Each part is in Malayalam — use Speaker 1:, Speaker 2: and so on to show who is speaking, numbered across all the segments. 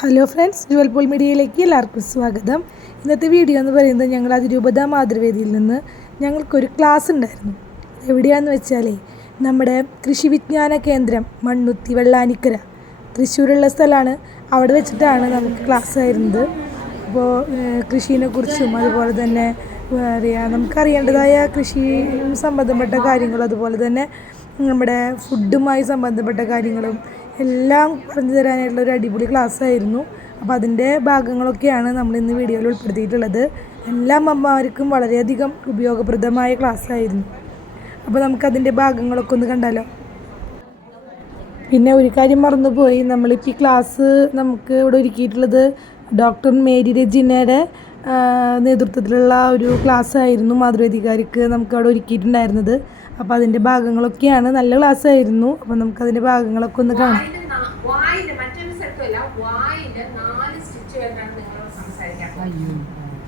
Speaker 1: ഹലോ ഫ്രണ്ട്സ് ജുവൽപോൾ മീഡിയയിലേക്ക് എല്ലാവർക്കും സ്വാഗതം. ഇന്നത്തെ വീഡിയോ എന്ന് പറയുന്നത് ഞങ്ങൾ അതിരൂപത മാതൃവേദിയിൽ നിന്ന് ഞങ്ങൾക്കൊരു ക്ലാസ് ഉണ്ടായിരുന്നു. എവിടെയാണെന്ന് വെച്ചാലേ നമ്മുടെ കൃഷി വിജ്ഞാന കേന്ദ്രം മണ്ണുത്തി വെള്ളാനിക്കര. തൃശ്ശൂരുള്ള സ്ഥലമാണ്. അവിടെ വെച്ചിട്ടാണ് നമുക്ക് ക്ലാസ് ആയിരുന്നത്. അപ്പോൾ കൃഷിനെ കുറിച്ചും അതുപോലെ തന്നെ അറിയാം നമുക്കറിയേണ്ടതായ കൃഷി സംബന്ധപ്പെട്ട കാര്യങ്ങളും അതുപോലെ തന്നെ നമ്മുടെ ഫുഡുമായി സംബന്ധപ്പെട്ട കാര്യങ്ങളും എല്ലാം പറഞ്ഞു തരാനായിട്ടുള്ള ഒരു അടിപൊളി ക്ലാസ് ആയിരുന്നു അപ്പോൾ അതിന്റെ ഭാഗങ്ങളൊക്കെയാണ് നമ്മൾ ഇന്ന് വീഡിയോയിൽ ഉൾപ്പെടുത്തിയിട്ടുള്ളത്. എല്ലാ അമ്മമാർക്കും വളരെയധികം ഉപയോഗപ്രദമായ ക്ലാസ് ആയിരുന്നു അപ്പോൾ നമുക്കതിന്റെ ഭാഗങ്ങളൊക്കെ ഒന്ന് കണ്ടാലോ? പിന്നെ ഒരു കാര്യം മറന്നുപോയി. നമ്മളിപ്പോൾ ഈ ക്ലാസ് നമുക്ക് ഇവിടെ ഒരുക്കിയിട്ടുള്ളത് ഡോക്ടർ മേരി രജിനയുടെ നേതൃത്വത്തിലുള്ള ഒരു ക്ലാസ് ആയിരുന്നു മാതൃകാരിക്ക് നമുക്ക് അവിടെ ഒരുക്കിയിട്ടുണ്ടായിരുന്നത്. അപ്പോൾ അതിന്റെ ഭാഗങ്ങളൊക്കെയാണ് നല്ല ക്ലാസ് ആയിരുന്നു. അപ്പോൾ നമുക്കതിന്റെ ഭാഗങ്ങളൊക്കെ ഒന്ന് കാണാം.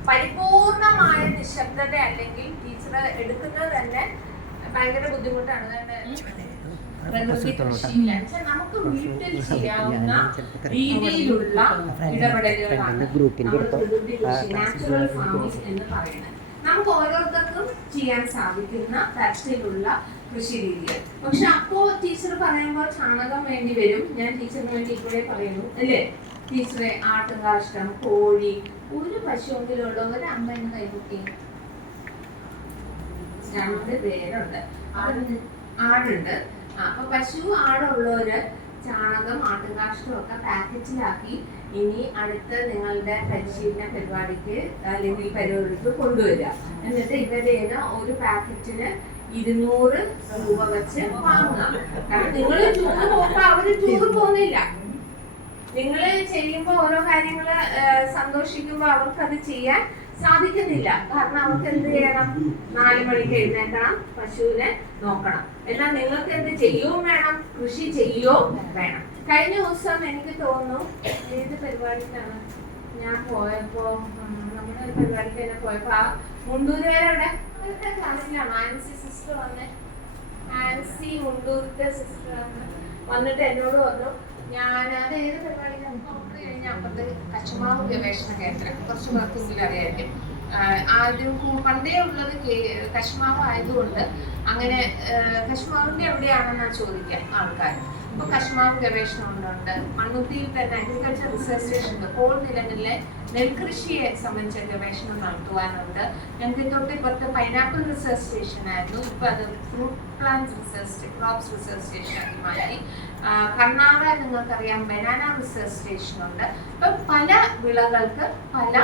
Speaker 2: പരിപൂർണമായ നിശബ്ദത അല്ലെങ്കിൽ ടീച്ചർ എടുക്കുന്നത് തന്നെ ഭയങ്കര ബുദ്ധിമുട്ടാണ്. നമുക്ക് വീട്ടിൽ ചെയ്യാവുന്ന രീതിയിലുള്ള ഇടപെടലുകളാണ്
Speaker 3: ഗ്രൂപ്പിന്റെ
Speaker 2: കൃഷി, natural എന്ന് പറയുന്നത്. നമുക്ക് ഓരോരുത്തർക്കും ചെയ്യാൻ സാധിക്കുന്ന തരത്തിലുള്ള കൃഷി രീതികൾ. പക്ഷെ അപ്പോ ടീച്ചർ പറയുമ്പോൾ ചാണകം വേണ്ടി വരും. ഞാൻ ടീച്ചറിന് വേണ്ടി ഇപ്പോഴേ പറയുന്നു അല്ലേ? ടീച്ചറെ ആട്ടുകാഷ്ടം കോഴി ഒരു പശുവെങ്കിലും ഒരു അമ്മ എന്ന് കൈകുട്ടി രണ്ട് പേരുണ്ട്. ആടുണ്ട്. അപ്പൊ പശു ആടുള്ളവര് ചാണകം ആട്ടുകാഷ്ടം ഒക്കെ പാക്കറ്റിലാക്കി ഇനി അടുത്ത നിങ്ങളുടെ പരിശീലന പരിപാടിക്ക് അല്ലെങ്കിൽ പരിപാടിക്ക് കൊണ്ടുവരിക. എന്നിട്ട് ഇവരുടെ ഒരു പാക്കറ്റിന് ഇരുന്നൂറ് രൂപ വെച്ച് വാങ്ങുക. കാരണം നിങ്ങൾ ടൂർ അവർ പോകുന്നില്ല. നിങ്ങൾ ചെയ്യുമ്പോൾ ഓരോ കാര്യങ്ങൾ സന്തോഷിക്കുമ്പോ സന്തോഷിക്കുമ്പോൾ അവർക്ക് അത് ചെയ്യാൻ സാധിക്കുന്നില്ല. കാരണം അവർക്ക് എന്ത് ചെയ്യണം? നാല് മണിക്ക് എഴുന്നേക്കണം പശുവിനെ നോക്കണം. എന്നാൽ നിങ്ങൾക്ക് എന്ത് ചെയ്യുകയും വേണം കൃഷി ചെയ്യുകയും വേണം. കഴിഞ്ഞ ദിവസം എനിക്ക് തോന്നുന്നു ഏത് പരിപാടിക്കാണ് ഞാൻ പോയപ്പോ നമ്മുടെ ഒരു പരിപാടിക്ക് തന്നെ പോയപ്പോ ആ മുണ്ടൂരുകാരുടെ അവരുടെ ക്ലാസ്സിലാണ് ആൻസി സിസ്റ്റർ വന്നേ ആൻസി മുണ്ടൂരിന്റെ സിസ്റ്റർ വന്നിട്ട് എന്നോട് വന്നു ഞാൻ അത് ഏത് പരിപാടിക്കാണ്? കഴിഞ്ഞ അപ്പത്തെ കച്ചമാവ് ഗവേഷണ കേന്ദ്രം. കുറച്ച് പേർക്കെങ്കിലും അറിയായിരിക്കും ആദ്യം പണ്ടേ ഉള്ളത് കശ്മാവ് ആയതുകൊണ്ട് അങ്ങനെ കശ്മാവിന്റെ എവിടെയാണെന്നാ ചോദിക്കാം ആൾക്കാർ ഇപ്പൊ കശുമാവ് ഗവേഷണം ഉണ്ട് മണ്ണുത്തിയിൽ തന്നെ അഗ്രികൾച്ചർ റിസർച്ച് സ്റ്റേഷൻ ഉണ്ട് കോൾ നിലങ്ങളിലെ നെൽകൃഷിയെ സംബന്ധിച്ച ഗവേഷണം നടത്തുവാനുണ്ട്. ഞങ്ങൾക്ക് തൊട്ട് ഇപ്പുറത്ത് പൈനാപ്പിൾ റിസർച്ച് സ്റ്റേഷൻ ആയിരുന്നു. ഇപ്പൊ അത് fruit plant research crops research station ആക്കി മാറ്റി കർണാടക നിങ്ങൾക്കറിയാം ബനാന റിസർച്ച് സ്റ്റേഷൻ ഉണ്ട്. ഇപ്പൊ പല വിളകൾക്ക് പല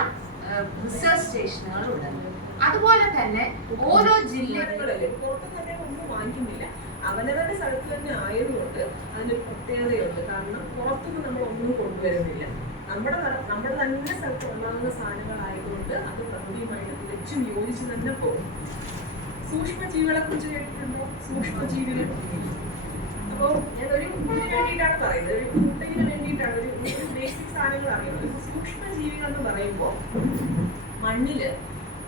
Speaker 2: റിസർച്ച് സ്റ്റേഷനുകളുണ്ട് അതുപോലെ തന്നെ ഓരോ ജില്ലകളിലും
Speaker 4: പുറത്ത് തന്നെ ഒന്നും വാങ്ങിക്കുന്നില്ല. അവനവരുടെ സ്ഥലത്ത് തന്നെ ആയതുകൊണ്ട് അതിനൊരു പ്രത്യേകതയുണ്ട്. കാരണം പുറത്തുനിന്ന് നമ്മൾ ഒന്നും കൊണ്ടുവരുന്നില്ല. നമ്മുടെ നമ്മുടെ തന്നെ സ്ഥലത്ത് ഉണ്ടാകുന്ന സാധനങ്ങളായതുകൊണ്ട് അത് പ്രകൃതിയുമായിട്ട് തികച്ചും യോജിച്ച് തന്നെ പോകും. സൂക്ഷ്മജീവികളെ കുറിച്ച് കേട്ടിട്ടുണ്ടോ? സൂക്ഷ്മജീവികൾ. അപ്പോൾ ഞാൻ ഒരു ഇതിന് വേണ്ടിയിട്ടാണ് പറയുന്നത്. ഒരു ഫുഡിന് ഒരു ബേസിക് സാധനങ്ങൾ അറിയുന്നത്. സൂക്ഷ്മജീവികൾ എന്ന് പറയുമ്പോൾ മണ്ണിൽ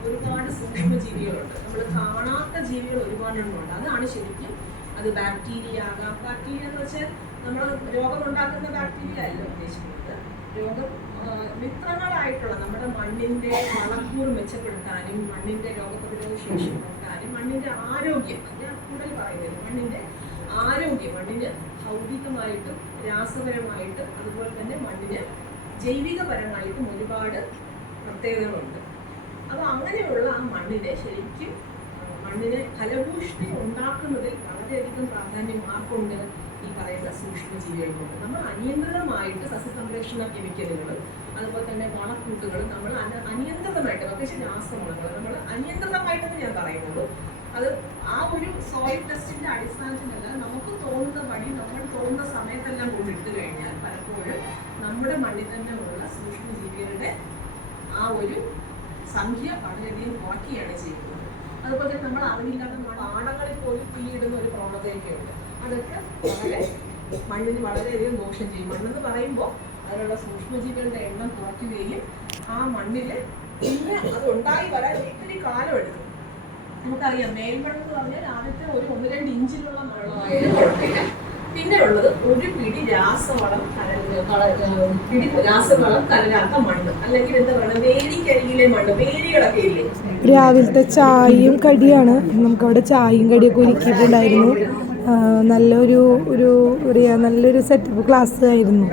Speaker 4: ഒരുപാട് സൂക്ഷ്മജീവികളുണ്ട്. നമ്മൾ കാണാത്ത ജീവികൾ ഒരുപാടെണ്ണമുണ്ട്. അതാണ് ശരിക്കും അത് ബാക്ടീരിയ ആകാം. ബാക്ടീരിയ എന്ന് വെച്ചാൽ നമ്മൾ രോഗമുണ്ടാക്കുന്ന ബാക്ടീരിയ അല്ല ഉദ്ദേശിക്കുന്നത്. രോഗം മിത്രങ്ങളായിട്ടുള്ള നമ്മുടെ മണ്ണിന്റെ വളക്കൂർ മെച്ചപ്പെടുത്താനും മണ്ണിന്റെ രോഗപ്രതിരോധ ശേഷി കൂട്ടാനും മണ്ണിന്റെ ആരോഗ്യം ഞാൻ കൂടുതൽ പറയുന്നത്. മണ്ണിന്റെ ആരോഗ്യം മണ്ണിന് ഭൗതികമായിട്ടും രാസപരമായിട്ടും അതുപോലെ തന്നെ മണ്ണിന് ജൈവികപരമായിട്ടും ഒരുപാട് പ്രത്യേകതകളുണ്ട്. അപ്പോൾ അങ്ങനെയുള്ള ആ മണ്ണിനെ ശരിക്കും മണ്ണിനെ ഫലഭൂഷ്ടി ഉണ്ടാക്കുന്നതിൽ വളരെയധികം പ്രാധാന്യം ആർക്കുണ്ട്? ഈ പറയുന്ന സൂക്ഷ്മജീവികൾക്കുണ്ട്. നമ്മൾ അനിയന്ത്രിതമായിട്ട് സസ്യസംരക്ഷണ കെമിക്കലുകൾ അതുപോലെ തന്നെ വളക്കൂട്ടുകൾ നമ്മൾ അനിയന്ത്രിതമായിട്ട് പ്രത്യേകിച്ച് രാസവളങ്ങൾ നമ്മൾ അനിയന്ത്രിതമായിട്ടെന്ന് ഞാൻ പറയുന്നുള്ളൂ. അത് ആ ഒരു സോയിൽ ടെസ്റ്റിന്റെ അടിസ്ഥാനത്തിലല്ല നമുക്ക് തോന്നുന്ന മണി നമ്മൾ തോന്നുന്ന സമയത്തെല്ലാം കൊണ്ടിട്ട് കഴിഞ്ഞാൽ പലപ്പോഴും നമ്മുടെ മണ്ണിൽ തന്നെ ഉള്ള സൂക്ഷ്മജീവികളുടെ ആ ഒരു സംഖ്യ വളരെയധികം കുറയ്ക്കുകയാണ് ചെയ്യുന്നത്. അതുപോലെ നമ്മൾ അറിവില്ലാതെ നമ്മുടെ ആണങ്ങളിൽ പോലും തീയിടുന്ന ഒരു പ്രവണതയൊക്കെ ഉണ്ട് അതൊക്കെ വളരെ മണ്ണിന് വളരെയധികം ദോഷം ചെയ്യും. മണ്ണെന്ന് പറയുമ്പോൾ അതിലുള്ള സൂക്ഷ്മജീവികളുടെ എണ്ണം കുറയ്ക്കുകയും ആ മണ്ണിൽ പിന്നെ അത് ഉണ്ടായി വരാൻ ഒത്തിരി കാലം എടുക്കും നമുക്കറിയാം മേൽമഴം എന്ന് പറഞ്ഞാൽ ആദ്യത്തെ ഒരു ഒന്ന് രണ്ട് ഇഞ്ചിലുള്ള വെള്ളമായാലും കുഴപ്പമില്ല പിന്നെ ഉള്ളത് ഒരു പിടി രാസവളം പിടി രാസവളം കലരാത്ത മണ്ണ്. അല്ലെങ്കിൽ എന്താ പറയുക വേലിക്കരികിലെ മണ്ണ് വേലികളൊക്കെ ഇല്ലേ?
Speaker 1: രാവിലത്തെ ചായയും കടിയാണ്. നമുക്കവിടെ ചായയും കടിയൊക്കെ ഒരുക്കിയിട്ടുണ്ടായിരുന്നു. നല്ലൊരു ഒരു നല്ലൊരു സെറ്റപ്പ് ക്ലാസ് ആയിരുന്നു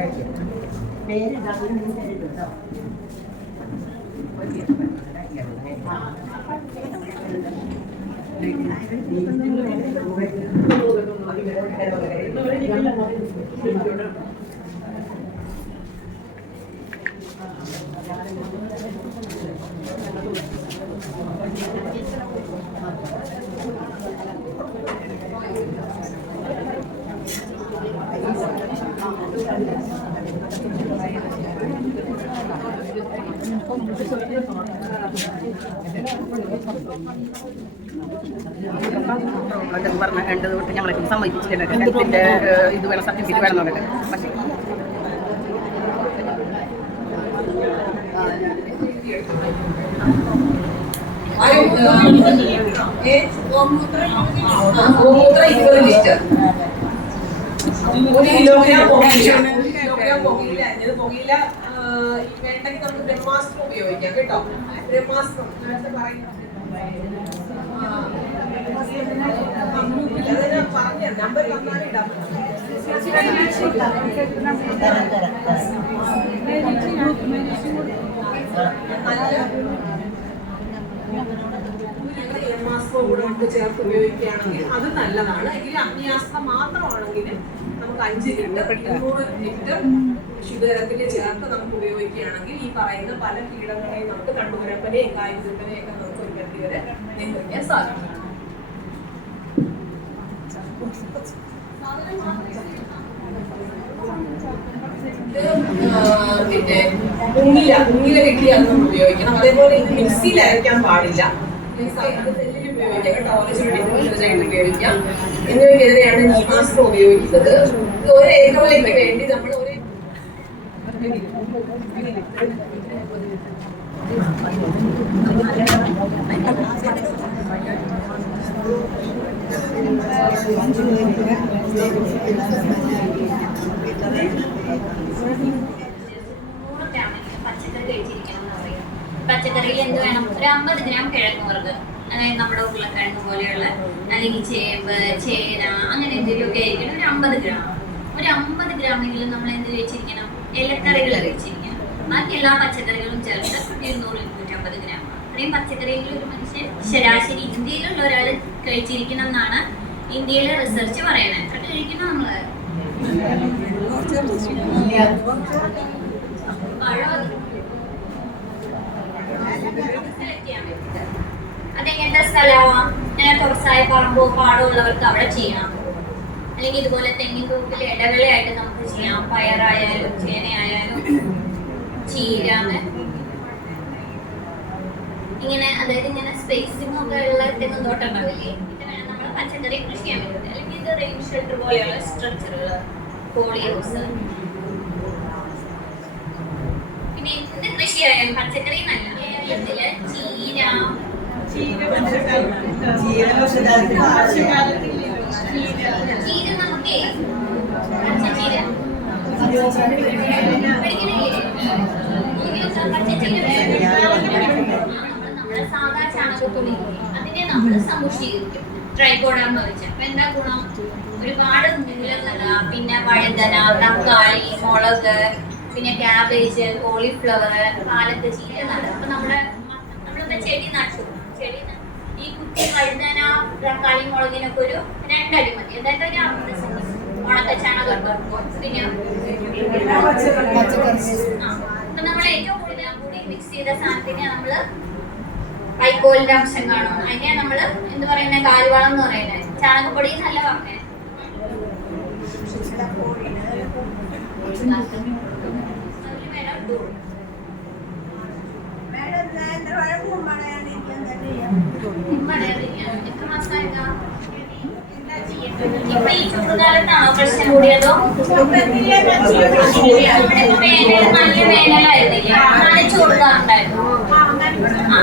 Speaker 3: അതൊക്കെ പറഞ്ഞ രണ്ട് തൊട്ട് ഞങ്ങളെ സമ്മതിപ്പിച്ചിട്ടില്ല ഹെൽത്തിന്റെ ഇത് വേണം സർട്ടിഫിക്കറ്റ് വേണം എന്നുള്ളത് പക്ഷേ
Speaker 4: ഗോമൂത്ര ഇരുപത് ലിറ്റർ ഒരു കിലോഗ്രാം പുകയില ഒരു കിലോഗ്രാം പുകയില അഞ്ഞത് പുകയില വേണ്ടെങ്കിൽ നമുക്ക് ബ്രഹ്മാസ്ത്രം ഉപയോഗിക്കാം കേട്ടോ ബ്രഹ്മാസ്ത്രം നേരത്തെ പറയുന്നത് പറഞ്ഞ നമ്പർ തന്നാലേ ഇടാൻ ബ്രഹ്മാസ്ത്രം കൂടെ നമുക്ക് ചേർത്ത് ഉപയോഗിക്കുകയാണെങ്കിൽ അത് നല്ലതാണ്. എങ്കിൽ അഗ്നിയാസ്ത്രം മാത്രമാണെങ്കിൽ നമുക്ക് അഞ്ച് ലിറ്റർ ഇരുന്നൂറ് ലിറ്റർ ശുദ്ധജലത്തിൽ ചേർത്ത് നമുക്ക് ഉപയോഗിക്കുകയാണെങ്കിൽ ഈ പറയുന്ന പല കീടങ്ങളെയും നമുക്ക് കണ്ടുകുരപ്പനെയും കായ്ക്കുരപ്പനെയും ഒക്കെ നമുക്ക് ഒരു പരിധി വരെ നിയന്ത്രിക്കാൻ സാധിക്കും ആ, പിന്നെ ഉങ്ങില ഉങ്ങില കിട്ടി അത് നമ്മൾ ഉപയോഗിക്കണം അതേപോലെ ഇത് മിക്സിയിൽ അരയ്ക്കാൻ പാടില്ല ഉപയോഗിക്കാം എന്നിവയ്ക്കെതിരെയാണ് നീമാസ്ത്രം ഉപയോഗിക്കുന്നത് ഒരു ഏക്കറിലേക്ക് വേണ്ടി നമ്മൾ ഒരു
Speaker 5: നൂറ് ഗ്രാമിന് പച്ചക്കറി കഴിച്ചിരിക്കണം എന്ന് പറയും പച്ചക്കറിയിൽ എന്ത് വേണം ഒരു അമ്പത് ഗ്രാം കിഴങ്ങ് വർഗം അതായത് നമ്മുടെ ഉരുളക്കിഴങ്ങ് പോലെയുള്ള അല്ലെങ്കിൽ ചേമ്പ് ചേന അങ്ങനെ എന്തെങ്കിലുമൊക്കെ ആയിരിക്കണം. ഒരു അമ്പത് ഗ്രാം. ഒരു അമ്പത് ഗ്രാമെങ്കിലും നമ്മൾ എന്ത് വെച്ചിരിക്കണം? ഇലക്കറികൾ വെച്ചിരിക്കണം. ബാക്കി എല്ലാ പച്ചക്കറികളും ചേർത്ത് ഇരുന്നൂറ് ഇരുന്നൂറ്റമ്പത് ഗ്രാം. അത്രയും പച്ചക്കറിയെങ്കിലും ഒരു മനുഷ്യൻ ശരാശരി ഇന്ത്യയിലുള്ള ഒരാൾ കഴിച്ചിരിക്കണം എന്നാണ് ഇന്ത്യയിലെ റിസർച്ച് പറയണത് അത് കഴിക്കണം നമ്മൾ? പഴം അത് സെലക്ട് ചെയ്യാൻ പറ്റില്ല. അതെങ്ങനത്തെ സ്ഥലമാ. ഇങ്ങനെ കുറച്ചായ പറമ്പോ പാടോ ഉള്ളവർക്ക് അവിടെ ചെയ്യാം. അല്ലെങ്കിൽ ഇതുപോലെ തെങ്ങിൻ തൂക്കിൽ ഇടവേളയായിട്ട് നമുക്ക് ചെയ്യാം. പയറായാലും ചേനയായാലും ചീര ഇങ്ങനെ അതായത് ഇങ്ങനെ സ്പേസിംഗ് ഒക്കെ ഉള്ള തെങ്ങും തോട്ടം ഉണ്ടാവില്ലേ വേണം നമ്മൾ പച്ചക്കറി കൃഷി ചെയ്യാൻ പറ്റുന്നത് അല്ലെങ്കിൽ ഇത് റെയിൻ ഷെൽട്ടർ പോലെയുള്ള സ്ട്രക്ചറുകൾ പോളി ഹൗസ് പിന്നെ എന്ത് കൃഷിയായാലും പച്ചക്കറി നല്ല. കേരളത്തിൽ ചീര അതിനെ നമ്മൾ സമുഷീകരിക്കും ട്രൈക്കോഡാന്ന് വെച്ചാൽ അപ്പൊ എന്താ ഗുണം ഒരുപാട് മൂലകല പിന്നെ വഴുതന തക്കാളി മുളക് പിന്നെ ക്യാബേജ് കോളിഫ്ലവർ പാലത്ത് ചീര നല്ല അപ്പൊ നമ്മുടെ നമ്മളിപ്പോ ചെടി നട്ടു. ചെടി ഈ കുട്ടി വഴുതന തക്കാളി മുളകിനൊക്കെ ഒരു രണ്ടടി മതി. അതായത് ഒരു അമൃത സെന്റ് ഉണക്ക ചാണകം പിന്നെ. അപ്പൊ നമ്മൾ ഏറ്റവും കൂടുതൽ കൂടി മിക്സ് ചെയ്ത സാധനത്തിന് നമ്മൾ വൈക്കോലിന്റെ അംശം കാണും. അതിനെ നമ്മൾ എന്ത് പറയുന്ന? കാൽവളം എന്ന് പറയുന്നത് ചാണകപ്പൊടി നല്ല അതിൽ വേണം ഇട്ടു. ഉമ്മടെ അറിയാം. എത്ര മാസമായതാ? ഇപ്പൊ ഈ ചൂടുകാലത്താണോ പ്രശ്നം കൂടിയതോ നമ്മുടെ ഇപ്പൊ വേനൽ നല്ല വേനലായിരുന്നില്ലേ നനച്ചു കൊടുക്കാറുണ്ടായിരുന്നു ആ,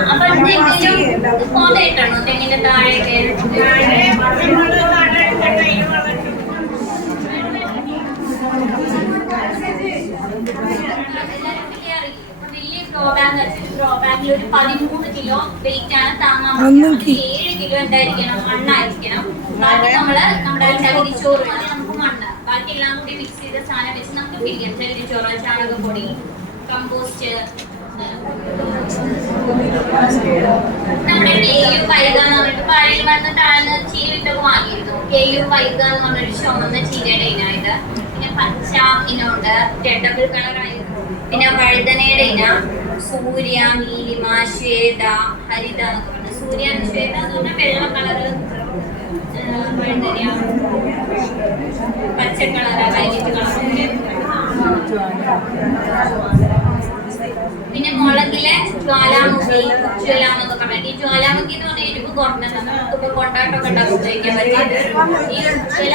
Speaker 5: അപ്പൊ എന്തെങ്കിലും പോതയിട്ടാണോ തെങ്ങിന്റെ താഴെയൊക്കെ വെയിറ്റ് ആണ് താങ്ങാൻ
Speaker 1: അന്നും
Speaker 5: പറ്റുക. ഏഴ് കിലോ എന്തായിരിക്കണം? മണ്ണായിരിക്കണം ബാക്കി നമ്മൾ നമ്മുടെ ചകിരിച്ചോറ് മതി നമുക്ക് മണ്ണ്. ബാക്കി എല്ലാം കൂടി മിക്സ് ചെയ്ത സാധനം വെച്ച് നമുക്ക് പിരിക്കാം ചകിരിച്ചോറ് ചാണകപ്പൊടി കമ്പോസ്റ്റ് നമ്മുടെ എന്ന് പറഞ്ഞിട്ട് പഴയ വന്ന് താഴ്ന്ന് ചീര വിത്തൊക്കെ വാങ്ങിയിരുന്നു. എന്ന് പറഞ്ഞൊരു ചുമന്ന ചീരയുടെ ഇനായത് പിന്നെ പച്ച ഇനമുണ്ട് ഡബിൾ കളറായി പിന്നെ വഴുതനയുടെ ഇന. സൂര്യ നീലിമ ശ്വേത ഹരിത സൂര്യ ശ്വേത എന്ന് പറഞ്ഞാൽ വെള്ള കളറ് പച്ച കളറ് വൈലറ്റ് കളറൊക്കെ പിന്നെ മുളകിലെ ജ്വാലാമുഖി ഉജ്ജ്വല എന്നൊക്കെ പറഞ്ഞിട്ട് ഈ ജ്വാലാമുഖി എന്ന് പറഞ്ഞാൽ എരിവ് കുറഞ്ഞതാണ്. നമുക്കിപ്പോ കൊണ്ടാട്ടമൊക്കെ ഉണ്ടാക്കി ഉപയോഗിക്കാൻ പറ്റിയത് ഈ ഉജ്ജ്വല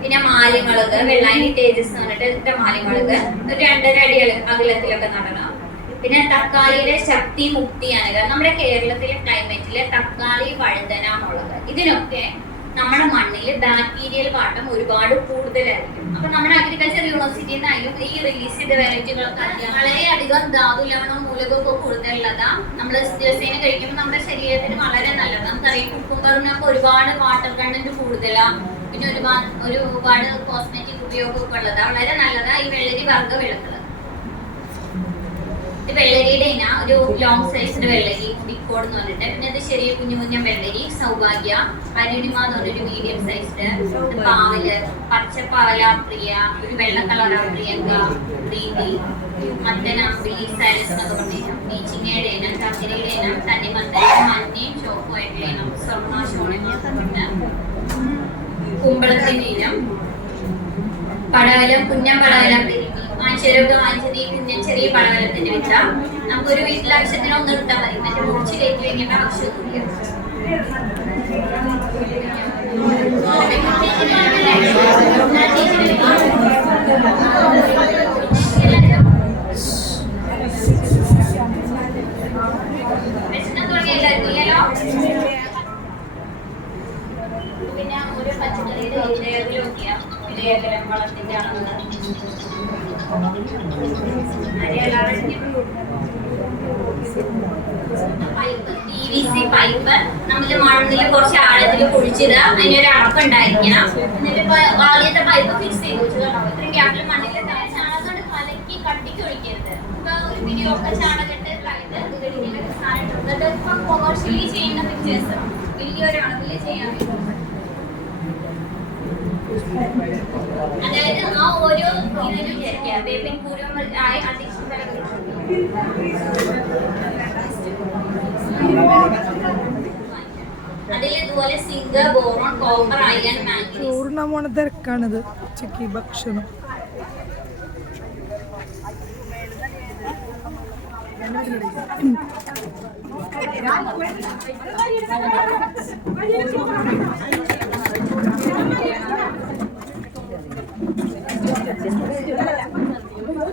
Speaker 5: പിന്നെ മാലിമുളക് വെള്ളാനി തേജസ് പറഞ്ഞിട്ട് മാലിമുളക് ഒരു രണ്ടര അടി അകലത്തിലൊക്കെ നടണം. പിന്നെ തക്കാളിയുടെ ശക്തി മുക്തിയാണ്. കാരണം നമ്മുടെ കേരളത്തിലെ ക്ലൈമറ്റിലെ തക്കാളി വഴുതന മുളക് ഇതിനൊക്കെ നമ്മുടെ മണ്ണിൽ ബാക്ടീരിയൽ പാട്ടം ഒരുപാട് കൂടുതലായിരിക്കും. അപ്പൊ നമ്മുടെ അഗ്രികൾച്ചർ യൂണിവേഴ്സിറ്റിയിൽ നിന്നായാലും ഈ റിലീസ് ചെയ്ത വെറൈറ്റികളൊക്കെ വളരെയധികം ധാതു ലവണവും മൂലകവും കൂടുതലുള്ളതാ. നമ്മൾ ദിവസേന കഴിക്കുമ്പോൾ നമ്മുടെ ശരീരത്തിന് വളരെ നല്ലതാണ് നമുക്കറിയാം കുക്കുംബറിനൊക്കെ ഒരുപാട് വാട്ടർ കണ്ടന്റ് കൂടുതലാ. പിന്നെ ഒരുപാട് ഒരുപാട് കോസ്മെറ്റിക് ഉപയോഗമൊക്കെ ഉള്ളതാ വളരെ നല്ലതാ. ഈ വെള്ളരി വർഗ വിളകൾ ഇത് വെള്ളരിയുടെ ഇന. ഒരു ലോങ് സൈസിന്റെ വെള്ളരി മുടിക്കോട് എന്ന് പറഞ്ഞിട്ട്. പിന്നെ ഇത് ചെറിയ കുഞ്ഞു കുഞ്ഞ വെള്ളരി സൗഭാഗ്യ അരുണിമ എന്ന് പറഞ്ഞൊരു മീഡിയം സൈസ്ഡ് പാവൽ പച്ചപ്പാവല പ്രിയ ഒരു വെള്ള കളറാ പ്രിയങ്ക പ്രീതി മത്തനാമ്പി സൈലസ് എന്നൊക്കെ പറഞ്ഞിട്ട് ബീച്ചിങ്ങയുടെ ഇനം ചക്കിരയുടെ ഇനം തണ്ണിമത്തൻ മഞ്ഞയും ചോപ്പുമായിട്ടുള്ള ഇനം സ്വർണ ഷോണിന് കുമ്പളത്തിന്റെ ഇനം പടവലം കുഞ്ഞൻ പടവലം മാഞ്ചേരൊക്കെ വാങ്ങിച്ചത് ഈ കുഞ്ഞൻ ചെറിയ പടവലത്തിന്റെ വിത്ത. നമുക്കൊരു വീട്ടിൽ ആവശ്യത്തിന് ഒന്ന് എടുത്താൽ മതി. മറ്റേ മുറിച്ച് കയറ്റി വെക്കേണ്ട ആവശ്യമൊന്നുമില്ല. വിശന്ന് ഇലയകലം വളത്തിന്റെ അളവ് പി വി സി പൈപ്പ് നമ്മൾ മണ്ണിൽ കുറച്ച് ആഴത്തിൽ കുഴിച്ചിടുക. അതിനൊരു അടപ്പുണ്ടായിരിക്കണം എന്നിട്ട് ഇപ്പൊ ആദ്യത്തെ പൈപ്പ് ഫിക്സ് ചെയ്ത്. വെച്ചതാണോ ഇത്രയും ഗ്യാപ്പിൽ മണ്ണിൽ ചാണകം കലക്കി കട്ടിക്ക് ഒഴിക്കരുത്. ഇപ്പൊ ഒരു വീഡിയോ ഒക്കെ ചാണകട്ട് കലത്ത് ഇങ്ങനെ സാധനം ഇപ്പൊ കൊമേഴ്ഷ്യലി ചെയ്യുന്ന പിക്ചേഴ്സ് വലിയൊരു അളവിൽ ചെയ്യാൻ പറ്റും. അതായത് ആ ഓരോ ഇതിനും വിചാരിക്കുക വേപ്പിൻ പൂരം ആയി അധികം zinc boron copper iron manganese.
Speaker 1: പൂർണമോണ തിരക്കാണിത്. ഉച്ചയ്ക്ക് ഭക്ഷണം.
Speaker 3: Cái.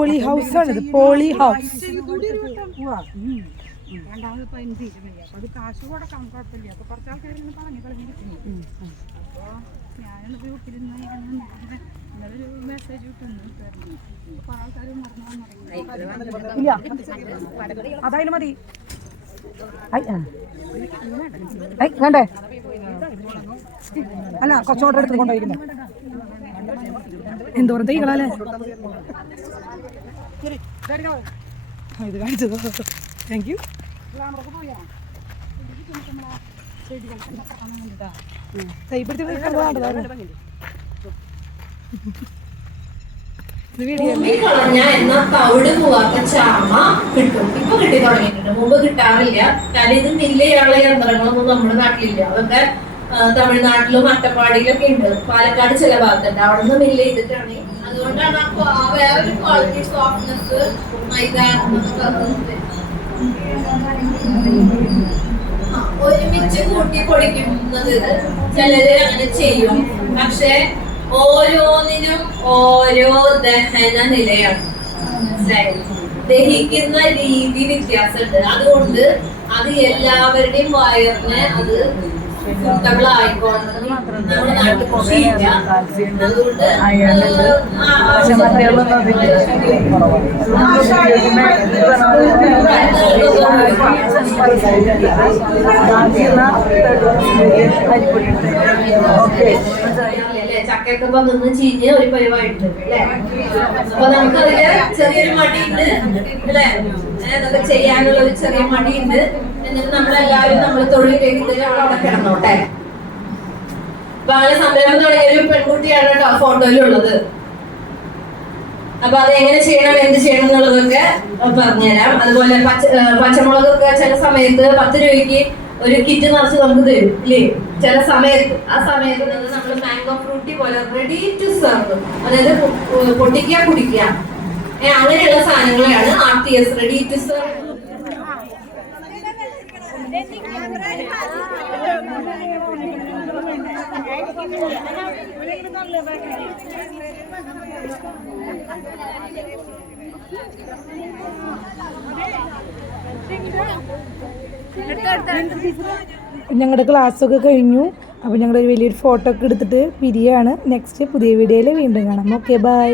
Speaker 3: ഒരു മെസ്സേജ് വിട്ടൊന്ന് പോളി ഹൗസ്
Speaker 6: അതായാലും മതി. വേണ്ടേ? അല്ല കുറച്ചുകൂടെ എടുത്ത് കൊണ്ടുപോയിരിക്കുന്നത്
Speaker 1: എന്തോരം തൈകളല്ലേ? ഇത് കാണിച്ചതോ? താങ്ക് യു തൈപ്പിടുത്തി
Speaker 7: കളഞ്ഞ എന്ന തവിട് പോവാത്ത ചാമ കിട്ടും. ഇപ്പൊ കിട്ടി തുടങ്ങിയിട്ടുണ്ട്. മുമ്പ് കിട്ടാറില്ല. കാരണം ഇത് മില്ല് ചെയ്യാനുള്ള യന്ത്രങ്ങളൊന്നും നമ്മുടെ നാട്ടിലില്ല. അതൊക്കെ തമിഴ്നാട്ടിലും അട്ടപ്പാടിയിലൊക്കെ ഉണ്ട്. പാലക്കാട് ചില ഭാഗത്തുണ്ട്. അവിടെ നിന്ന് മില്ല് ചെയ്തിട്ടാണ് അതുകൊണ്ടാണ് ആ വേറൊരു ക്വാളിറ്റി സോഫ്റ്റ്നെസ് ഒരുമിച്ച് കൂട്ടി പൊടിക്കുന്നത് ചിലര് അങ്ങനെ ചെയ്യും. പക്ഷെ ഓരോന്നിനും ഓരോ ദഹന നിലയാണ്? ദഹിക്കുന്ന രീതി വ്യത്യാസമുണ്ട്. അതുകൊണ്ട് അത് എല്ലാവരുടെയും വയറിനെ അത് suitable ആയിക്കോണം നമ്മുടെ നാട്ടിൽ കൃഷിയില്ല അതുകൊണ്ട് ആ, അല്ലേ? ചക്കയൊക്കെ ഇപ്പൊ നിന്ന് ചീഞ്ഞ് ഒരു പരിവായിട്ടുണ്ട് അല്ലേ? അപ്പൊ നമുക്ക് അതിൽ ചെറിയൊരു മടിയുണ്ട് അല്ലേ? അതൊക്കെ ചെയ്യാനുള്ള ഒരു ചെറിയ മടിയുണ്ട്. എന്നിട്ട് നമ്മളെല്ലാവരും നമ്മൾ തൊഴിലേക്ക് അവിടെ കിടന്നോട്ടെ. അപ്പൊ അങ്ങനെ സംരംഭം തുടങ്ങിയ ഒരു പെൺകുട്ടിയാണ് കേട്ടോ ഫോട്ടോയിലുള്ളത്. അപ്പൊ അത് എങ്ങനെ ചെയ്യണം എന്ത് ചെയ്യണം എന്നുള്ളതൊക്കെ പറഞ്ഞുതരാം. അതുപോലെ പച്ച പച്ചമുളകൊക്കെ ചില സമയത്ത് പത്ത് രൂപയ്ക്ക് ഒരു കിറ്റ് നിറച്ച് നമുക്ക് തരും ഇല്ലേ? ചില സമയത്ത് ആ സമയത്ത് നിന്ന് നമ്മൾ മാംഗോ ഫ്രൂട്ടി പോലെ റെഡി ടു സെർവ് അതായത് പൊട്ടിക്കുക കുടിക്കുക. അങ്ങനെയുള്ള സാധനങ്ങളെയാണ് R T S ready to serve
Speaker 1: ഞങ്ങളുടെ ക്ലാസ്സൊക്കെ കഴിഞ്ഞു. അപ്പോൾ ഞങ്ങളൊരു വലിയൊരു ഫോട്ടോ ഒക്കെ എടുത്തിട്ട് പിരിയാണ്. നെക്സ്റ്റ് പുതിയ വീഡിയോയിൽ വീണ്ടും കാണാം. Okay bye